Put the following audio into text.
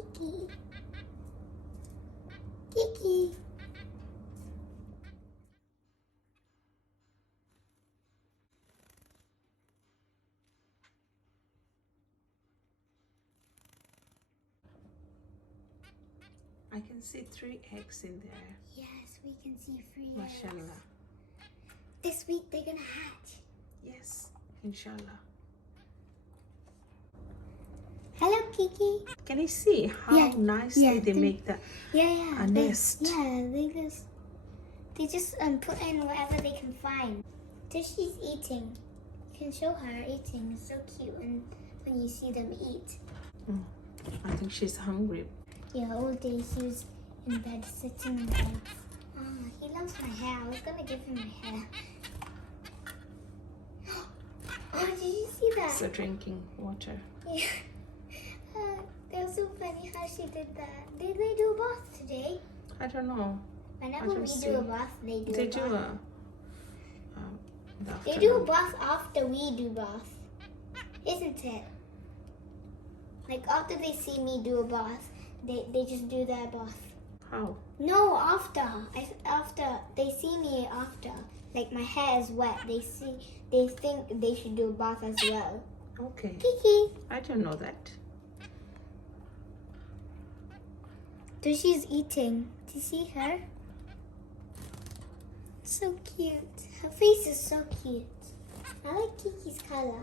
Kiki. Kiki. I can see 3 eggs in there. Yes, we can see 3 eggs. Mashallah. This week they're gonna hatch. Yes, inshallah. Hello, Kiki. Can you see how nicely they make the Yeah. a nest? They just put in whatever they can find. So she's eating. You can show her eating. It's so cute, and when you see them eat. I think she's hungry. Yeah, all day she was in bed, sitting in bed. Oh, he loves my hair. I was gonna give him my hair. Oh, did you see that? So drinking water. Yeah. That was so funny how she did that. Did they do a bath today? I don't know. Whenever we do a bath, they do They a do bath. the They do a afternoon. bath after we do bath. Isn't it? Like after they see me do a bath, they just do their bath. How? No, after. After they see me after. Like my hair is wet. They think they should do a bath as well. Okay. Kiki. I don't know that. So she's eating. Do you see her? So cute. Her face is so cute. I like Kiki's color.